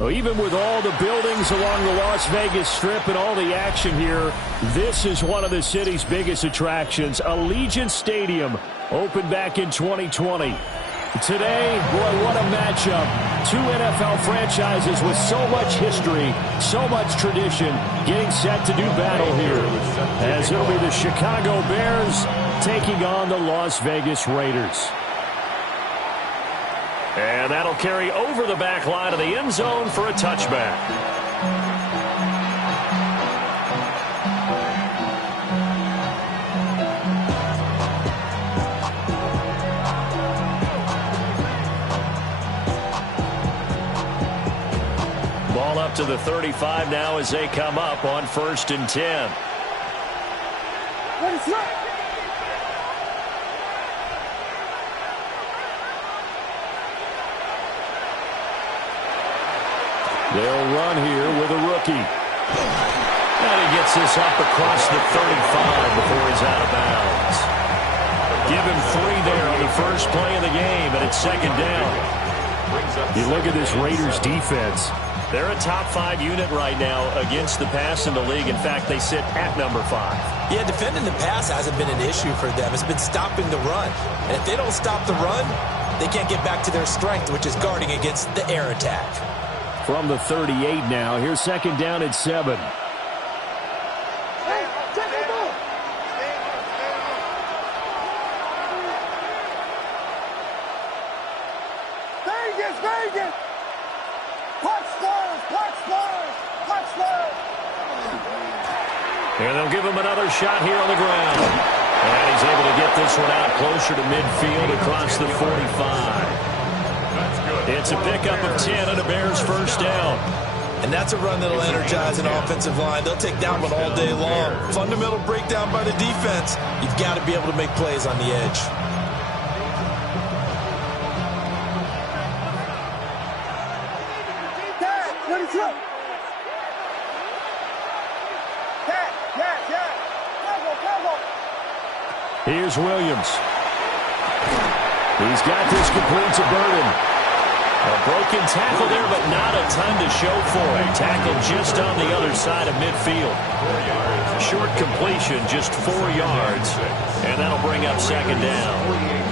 Well, even with all the buildings along the Las Vegas Strip and all the action here, this is one of the city's biggest attractions. Allegiant Stadium opened back in 2020. Today, boy, what a matchup. Two NFL franchises with so much history, so much tradition, getting set to do battle here. As it'll be the Chicago Bears taking on the Las Vegas Raiders. And that'll carry over the back line of the end zone for a touchback. Ball up to the 35 now as they come up on 1st and 10. They'll run here with a rookie. And he gets this up across the 35 before he's out of bounds. Give him 3 there on the first play of the game, and it's 2nd down. You look at this Raiders defense. They're a top 5 unit right now against the pass in the league. In fact, they sit at number 5. Yeah, defending the pass hasn't been an issue for them. It's been stopping the run. And if they don't stop the run, they can't get back to their strength, which is guarding against the air attack. From the 38 now, here's 2nd down at 7. Vegas! Touchdown! And they'll give him another shot here on the ground. And he's able to get this one out closer to midfield across the 45. It's a pickup of 10 and a Bears first down. And that's a run that'll energize an offensive line. They'll take that one all day long. Fundamental breakdown by the defense. You've got to be able to make plays on the edge. Here's Williams. He's got this complete to Burden. A broken tackle there, but not a ton to show for it. Tackled just on the other side of midfield. Short completion, just 4 yards. And that'll bring up 2nd down.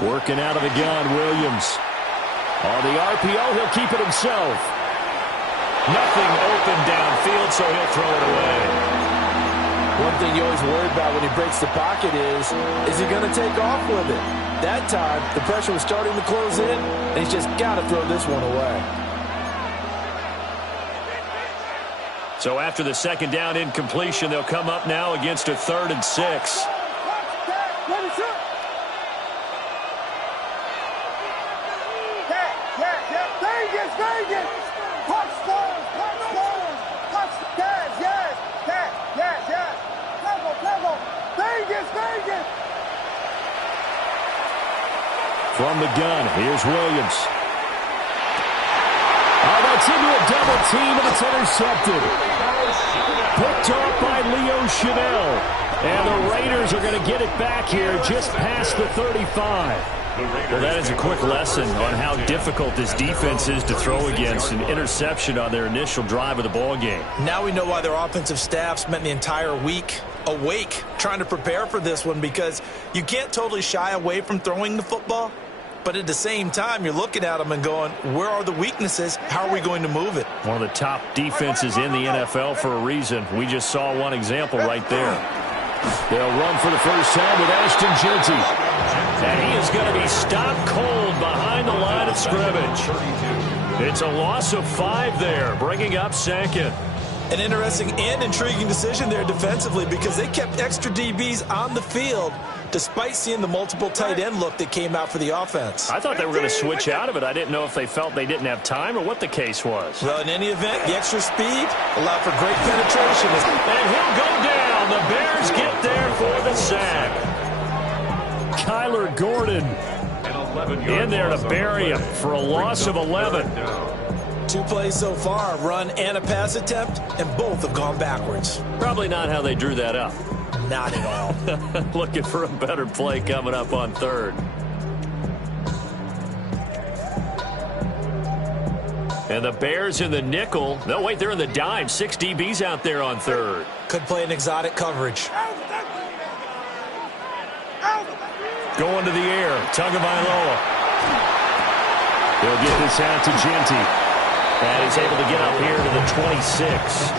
Working out of the gun, Williams. On the RPO, he'll keep it himself. Nothing open downfield, so he'll throw it away. One thing you always worry about when he breaks the pocket is he going to take off with it? That time, the pressure was starting to close in, and he's just got to throw this one away. So after the 2nd down incompletion, they'll come up now against a 3rd and 6. From the gun, here's Williams. Oh, that's into a double team, and it's intercepted. Picked off by Leo Chanel. And the Raiders are going to get it back here just past the 35. Well, that is a quick lesson on how difficult this defense is to throw against. An interception on their initial drive of the ball game. Now we know why their offensive staff spent the entire week awake trying to prepare for this one, because you can't totally shy away from throwing the football. But at the same time, you're looking at them and going, where are the weaknesses? How are we going to move it? One of the top defenses in the NFL for a reason. We just saw one example right there. They'll run for the first time with Ashton Jeanty. And he is going to be stopped cold behind the line of scrimmage. It's a loss of 5 there, bringing up 2nd. An interesting and intriguing decision there defensively because they kept extra DBs on the field despite seeing the multiple tight end look that came out for the offense. I thought they were going to switch out of it. I didn't know if they felt they didn't have time or what the case was. Well, in any event, the extra speed allowed for great penetration. And he'll go down. The Bears get there for the sack. Kyler Gordon in there to bury him for a loss of 11. 2 plays so far, a run and a pass attempt, and both have gone backwards. Probably not how they drew that up. Not at all. Looking for a better play coming up on third. And the Bears in the nickel. No, wait, they're in the dime. 6 DBs out there on third. Could play an exotic coverage. Going to the air. Tagovailoa. He'll get this out to Genty. And he's able to get up here to the 26.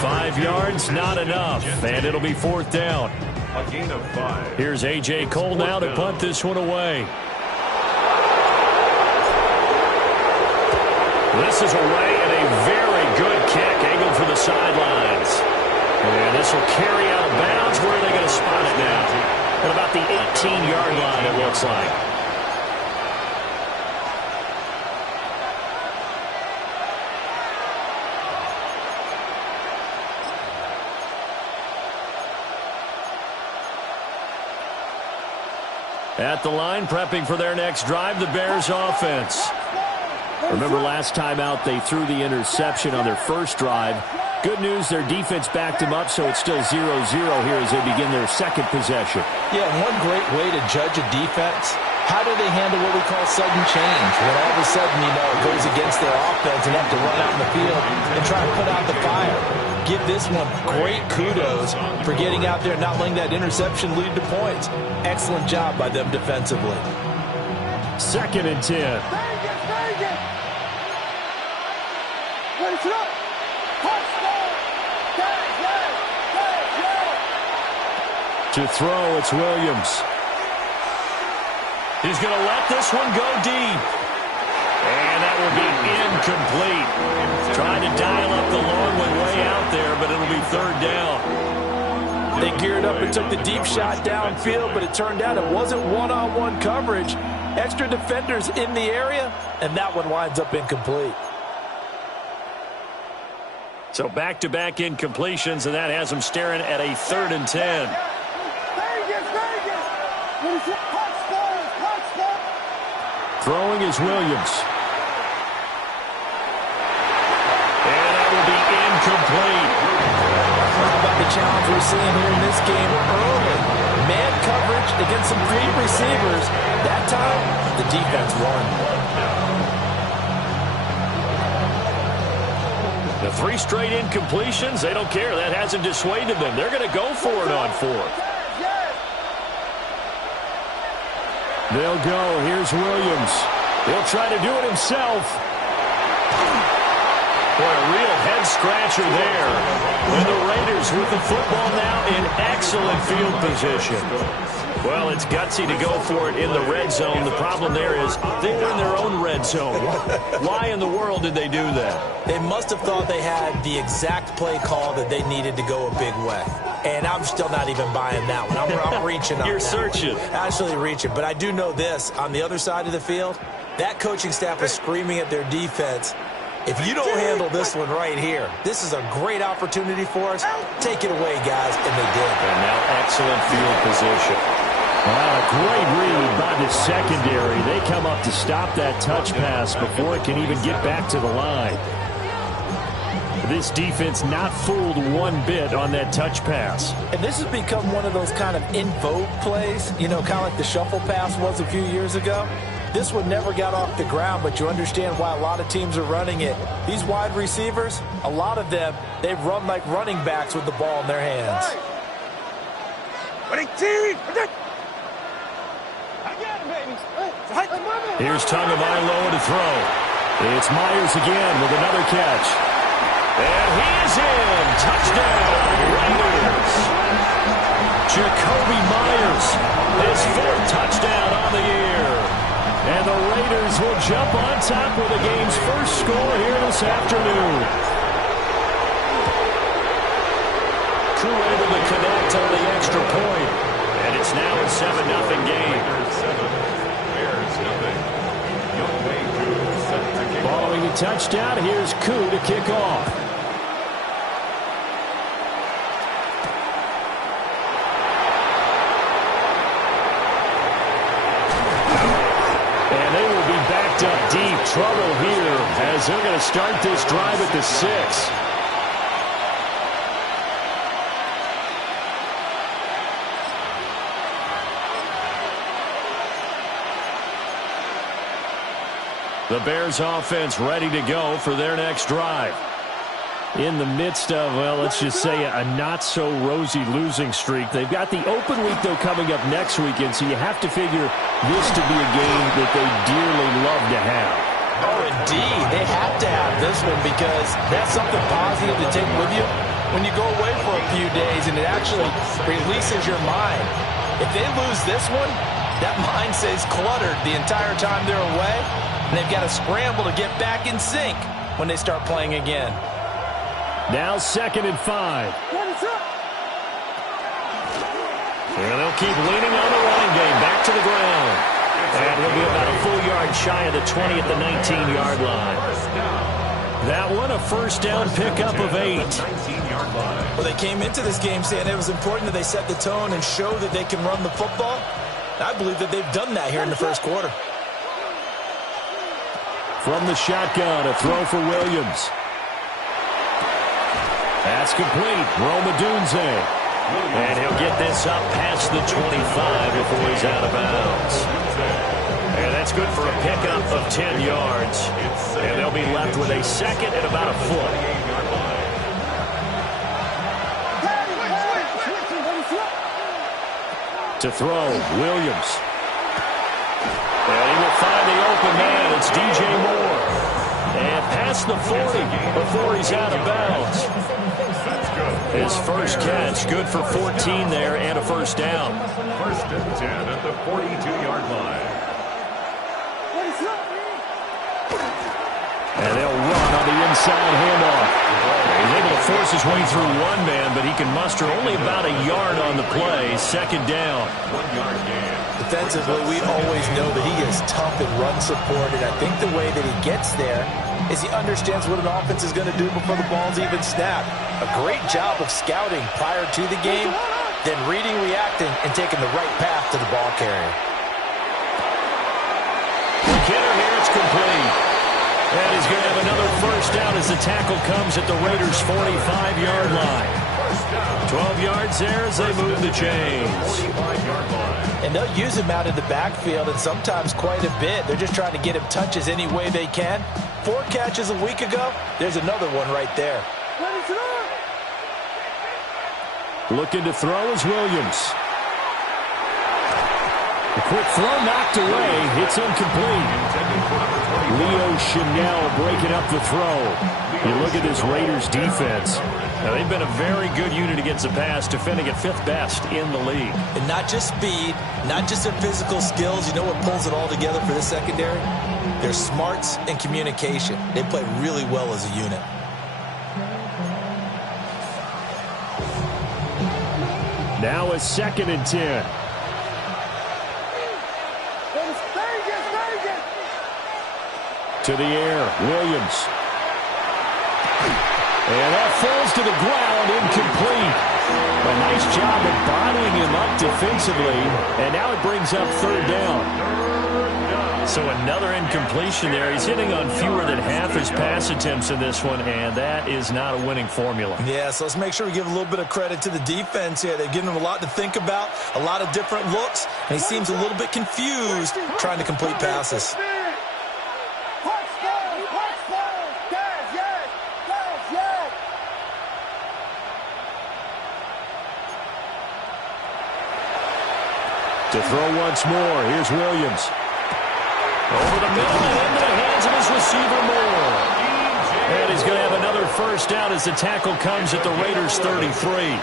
5 yards, not enough. And it'll be 4th down. A gain of 5. Here's A.J. Cole now to punt this one away. This is away and a very good kick. Angled for the sidelines. And this will carry out of bounds. Where are they going to spot it now? At about the 18-yard line, it looks like. At the line, prepping for their next drive, the Bears offense. Remember last time out, they threw the interception on their first drive. Good news, their defense backed them up, so it's still 0-0 here as they begin their second possession. Yeah, one great way to judge a defense, how do they handle what we call sudden change? When all of a sudden, you know, it goes against their offense and have to run out in the field and try to put out the fire. Give this one great kudos for getting out there and not letting that interception lead to points. Excellent job by them defensively. 2nd and 10. To throw, it's Williams. He's going to let this one go deep. And that will be incomplete. Trying to dial up the long one way out there, but it'll be 3rd down. They geared up and took the deep shot downfield, but it turned out it wasn't one-on-one coverage. Extra defenders in the area, and that one winds up incomplete. So back-to-back incompletions, and that has them staring at a 3rd and 10. Throwing is Williams. And that will be incomplete. How about the challenge we're seeing here in this game early? Man coverage against some great receivers. That time, the defense won. The 3 straight incompletions, they don't care. That hasn't dissuaded them. They're going to go for it on 4th. They'll go. Here's Williams. He'll try to do it himself. Boy, a real head-scratcher there. And the Raiders with the football now in excellent field position. Well, it's gutsy to go for it in the red zone. The problem there is they were in their own red zone. Why in the world did they do that? They must have thought they had the exact play call that they needed to go a big way. And I'm still not even buying that one. I'm reaching on You're that searching. one. Actually reaching. But I do know this. On the other side of the field, that coaching staff was screaming at their defense, if you don't handle this one right here, this is a great opportunity for us. Take it away, guys. And they did. And now excellent field position. Wow, a great read by the secondary. They come up to stop that touch pass before it can even get back to the line. This defense not fooled one bit on that touch pass. And this has become one of those kind of in vogue plays, you know, kind of like the shuffle pass was a few years ago. This one never got off the ground, but you understand why a lot of teams are running it. These wide receivers, a lot of them, they run like running backs with the ball in their hands. Here's Tagovailoa to throw. It's Myers again with another catch. And he is in. Touchdown, Raiders. Jacoby Myers, his 4th touchdown on the year. And the Raiders will jump on top with the game's first score here this afternoon. crew able to connect on the extra point. And it's now a 7-0 game. Following a touchdown, here's Koo to kick off. And they will be backed up deep. Trouble here as they're going to start this drive at the 6. The Bears offense ready to go for their next drive. In the midst of, well, let's just say a not-so-rosy losing streak. They've got the open week, though, coming up next weekend, so you have to figure this to be a game that they dearly love to have. Oh, indeed. They have to have this one because that's something positive to take with you when you go away for a few days, and it actually releases your mind. If they lose this one, that mind stays cluttered the entire time they're away, and they've got to scramble to get back in sync when they start playing again. Now 2nd and 5. And they'll keep leaning on the running game. Back to the ground. And he'll be about a full yard shy of the 20 at the 19-yard line. That one, a first down pickup of 8. Well, they came into this game saying it was important that they set the tone and show that they can run the football. I believe that they've done that here in the first quarter. From the shotgun, a throw for Williams. That's complete. Romadunze. And he'll get this up past the 25 before he's out of bounds. And that's good for a pickup of 10 yards. And they'll be left with a second and about a foot. To throw, Williams. And he will find the open man. It's DJ Moore. And past the 40 before he's out of bounds. His first catch, good for 14 there and a first down. 1st and 10 at the 42-yard line. And they'll run on the inside handoff. He's able to force his way through one man, but he can muster only about a yard on the play. 2nd down. 1-yard gain. Defensively, we always know that he is tough in run support, and I think the way that he gets there is he understands what an offense is going to do before the ball's even snapped. A great job of scouting prior to the game, then reading, reacting, and taking the right path to the ball carrier. McKinnon here, it's complete. And he's going to have another first down as the tackle comes at the Raiders' 45-yard line. 12 yards there as they move the chains. 45-yard line. And they'll use him out in the backfield, and sometimes quite a bit. They're just trying to get him touches any way they can. 4 catches a week ago, there's another one right there. Looking to throw is Williams. A quick throw knocked away. It's incomplete. Leo Chanel breaking up the throw. You look at this Raiders defense. Now, they've been a very good unit against the pass, defending at 5th best in the league. And not just speed, not just their physical skills. You know what pulls it all together for this secondary? Their smarts and communication. They play really well as a unit. Now a 2nd and 10. To the air, Williams. And that falls to the ground, incomplete. A nice job of bodying him up defensively, and now it brings up 3rd down. So another incompletion there. He's hitting on fewer than half his pass attempts in this one, and that is not a winning formula. Yeah, so let's make sure we give a little bit of credit to the defense here. They've given him a lot to think about, a lot of different looks, and he seems a little bit confused trying to complete passes. To throw once more, here's Williams. Over the middle and into the hands of his receiver Moore. And he's going to have another first down as the tackle comes at the Raiders' 33.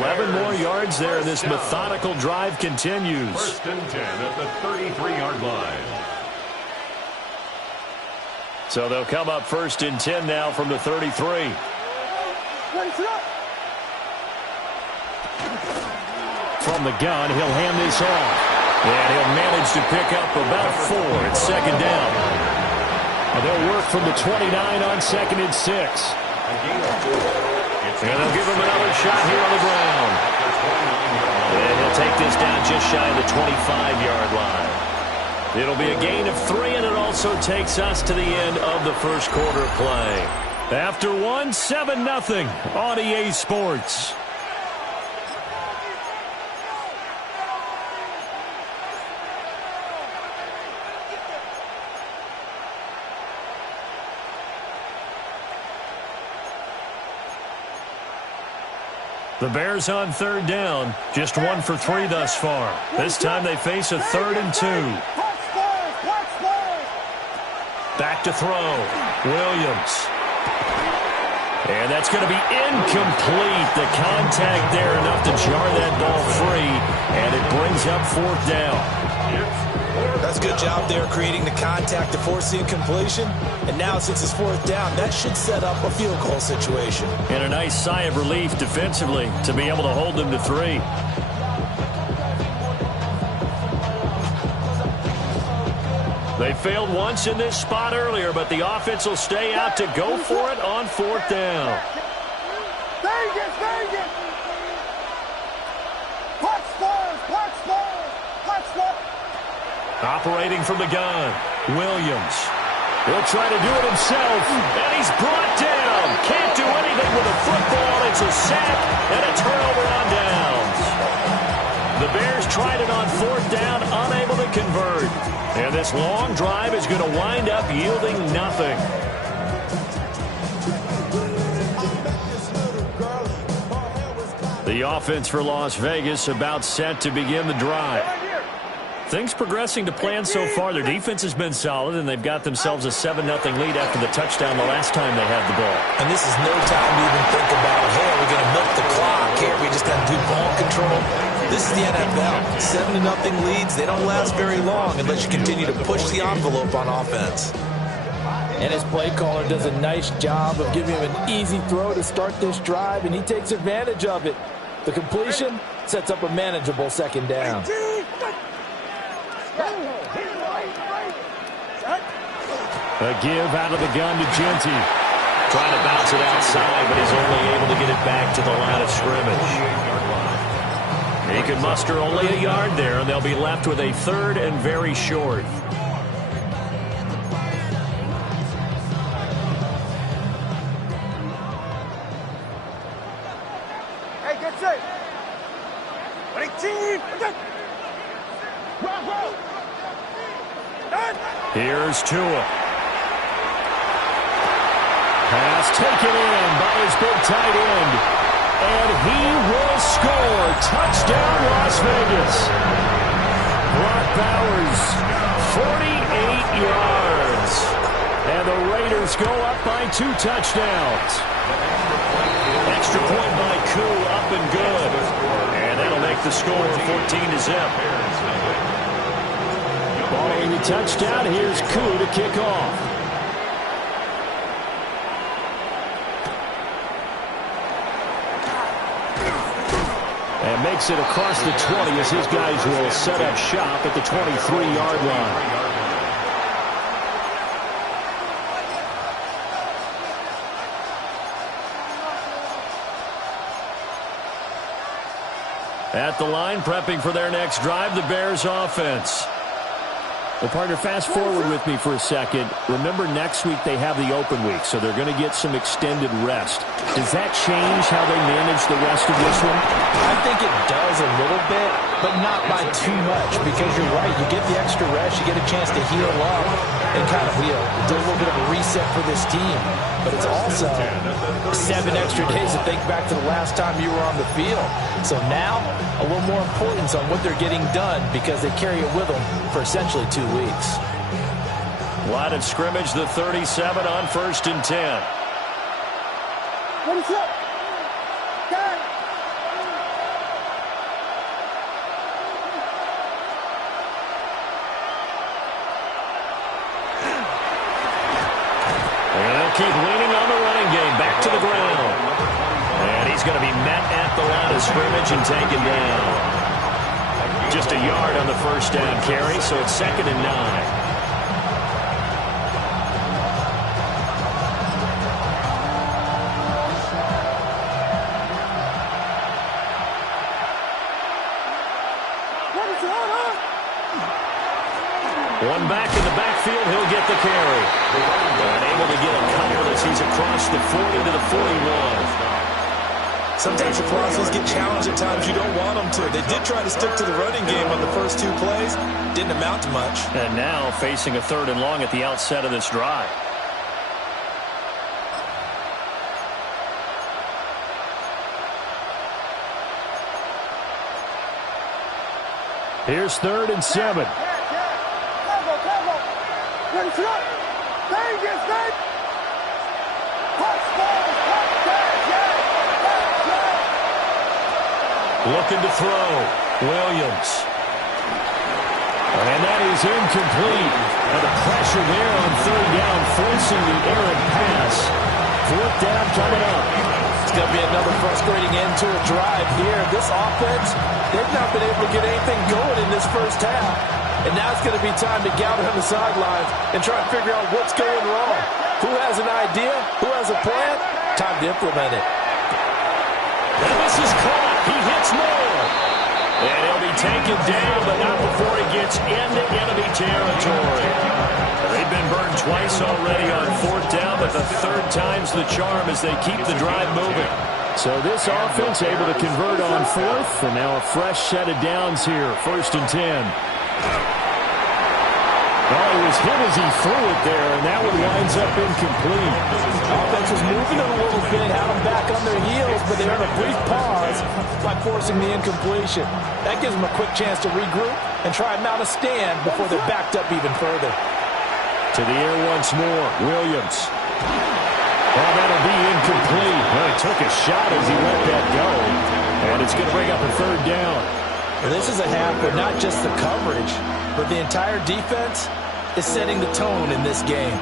11 more yards there, and this methodical drive continues. 1st and 10 at the 33-yard line. So they'll come up 1st and 10 now from the 33. From the gun, he'll hand this off. And he'll manage to pick up about 4. It's second down. And they'll work from the 29 on 2nd and 6. And they'll give him another shot here on the ground. And he'll take this down just shy of the 25-yard line. It'll be a gain of 3, and it also takes us to the end of the first quarter play. After 1, 7-0 on EA Sports. The Bears on 3rd down. Just 1 for 3 thus far. This time they face a 3rd and 2. Back to throw. Williams. And that's going to be incomplete. The contact there enough to jar that ball free. And it brings up 4th down. That's a good job there creating the contact to force the incompletion. And now since it's 4th down, that should set up a field goal situation. And a nice sigh of relief defensively to be able to hold them to 3. They failed once in this spot earlier, but the offense will stay out to go for it on 4th down. Vegas, Vegas! Operating from the gun, Williams. He'll try to do it himself, and he's brought down. Can't do anything with a football. It's a sack and a turnover on downs. The Bears tried it on 4th down, unable to convert. And this long drive is going to wind up yielding nothing. The offense for Las Vegas about set to begin the drive. Things progressing to plan so far. Their defense has been solid, and they've got themselves a 7-0 lead after the touchdown the last time they had the ball. And this is no time to even think about, hey, are we going to milk the clock? Here, we just got to do ball control. This is the NFL. 7-0 leads, they don't last very long unless you continue to push the envelope on offense. And his play caller does a nice job of giving him an easy throw to start this drive, and he takes advantage of it. The completion sets up a manageable 2nd down. A give out of the gun to Genty. Trying to bounce it outside, but he's only able to get it back to the line of scrimmage. He can muster only a yard there, and they'll be left with a 3rd and very short. Hey, get set. 18. Here's Tua. Pass taken in by his big tight end. And he will score. Touchdown, Las Vegas. Brock Bowers, 48 yards. And the Raiders go up by 2 touchdowns. Extra point by Koo, up and good. And that'll make the score 14-0. Following the touchdown, here's Koo to kick off. And makes it across the 20 as his guys will set up shop at the 23-yard line. At the line, prepping for their next drive, the Bears offense. Well, partner, fast forward with me for a second. Remember, next week they have the open week, so they're going to get some extended rest. Does that change how they manage the rest of this one? I think it does a little bit, but not by too much, because you're right. You get the extra rest. You get a chance to heal up and kind of do a little bit of a reset for this team. But it's also 7 extra days to think back to the last time you were on the field. So now, a little more importance on what they're getting done because they carry it with them for essentially 2 weeks. Line of scrimmage, the 37 on 1st and 10. What is up? Got it. And they'll keep leaning on the running game. Back to the ground. And he's He's going to be met at the line of scrimmage and taken down. Just a yard on the first down carry, so it's 2nd and 9. One back in the backfield, he'll get the carry. Unable to get a couple as he's across the 40 to the 41. Sometimes your crosses get challenged at times you don't want them to. They did try to stick to the running game on the first 2 plays. Didn't amount to much. And now facing a 3rd and long at the outset of this drive. Here's 3rd and 7. Vegas, Vegas! Looking to throw. Williams. And that is incomplete. And the pressure there on 3rd down, forcing the errant pass. 4th down coming up. It's going to be another frustrating end to a drive here. This offense, they've not been able to get anything going in this first half. And now it's going to be time to gather on the sidelines and try and figure out what's going wrong. Who has an idea? Who has a plan? Time to implement it. And this is caught. He hits more. And he'll be taken down, but not before he gets into enemy territory. They've been burned twice already on 4th down, but the 3rd time's the charm as they keep the drive moving. So this offense able to convert on 4th, and now a fresh set of downs here, 1st and 10. Well, he was hit as he threw it there, and that one winds up incomplete. Offense was moving it a little bit, had them back on their heels, but they earned a brief pause by forcing the incompletion. That gives them a quick chance to regroup and try and mount a stand before they're backed up even further. To the air once more, Williams. Oh, that'll be incomplete. Well, he took a shot as he let that go, and it's going to bring up a 3rd down. Well, this is a half where not just the coverage, but the entire defense is setting the tone in this game.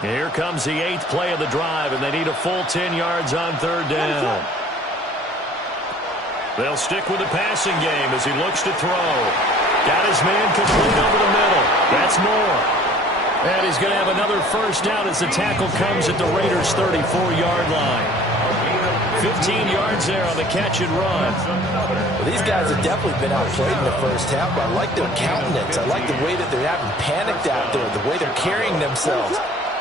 Here comes the 8th play of the drive, and they need a full 10 yards on 3rd down. They'll stick with the passing game as he looks to throw. Got his man complete over the middle. That's more. And he's going to have another first down as the tackle comes at the Raiders' 34-yard line. 15 yards there on the catch and run. Well, these guys have definitely been outplayed in the first half, but I like their countenance. I like the way that they're having panicked out there, the way they're carrying themselves.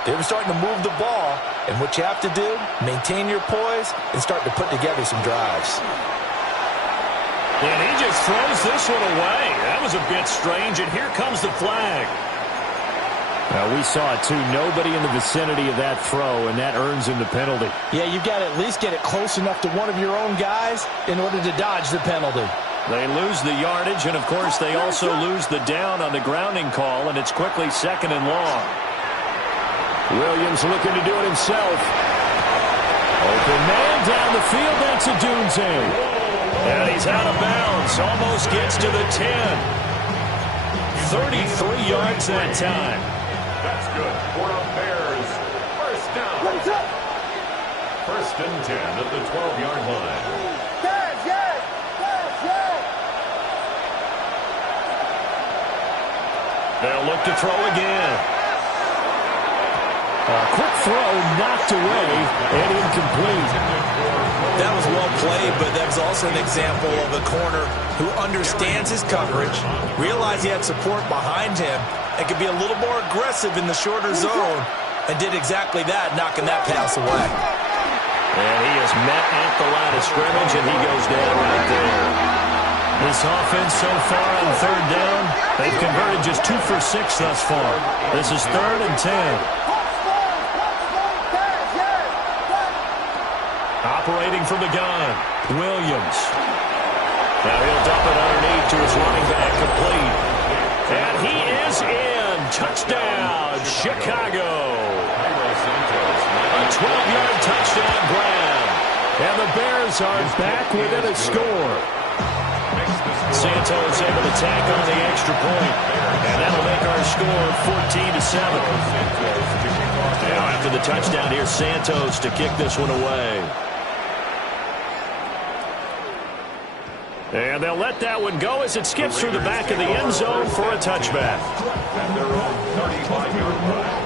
They're starting to move the ball, and what you have to do, maintain your poise and start to put together some drives. And he just throws this one away. That was a bit strange, and here comes the flag. Now, we saw it, too. Nobody in the vicinity of that throw, and that earns him the penalty. Yeah, you've got to at least get it close enough to one of your own guys in order to dodge the penalty. They lose the yardage, and, of course, they also lose the down on the grounding call, and it's quickly 2nd and long. Williams looking to do it himself. Open man down the field. That's a Dunze. And he's out of bounds. Almost gets to the 10. 33 yards that time. That's good for the Bears. First down. 1st and 10 at the 12-yard line. They'll look to throw again. A quick throw knocked away and incomplete. That was well played, but that was also an example of a corner who understands his coverage, realized he had support behind him, and could be a little more aggressive in the shorter zone, and did exactly that, knocking that pass away. And he is met at the line of scrimmage, and he goes down right there. This offense so far on 3rd down, they've converted just 2 for 6 thus far. This is 3rd and 10. Operating from the gun, Williams. Now he'll dump it underneath to his running back, complete. And he is in. Touchdown, Chicago. A 12-yard touchdown grab. And the Bears are back within a score. Makes this Santos able to tack on the extra point, and that'll make our score 14-7. Now after the touchdown here, Santos to kick this one away. And they'll let that one go as it skips through the back of the end zone for a touchback. At their own 35-yard line.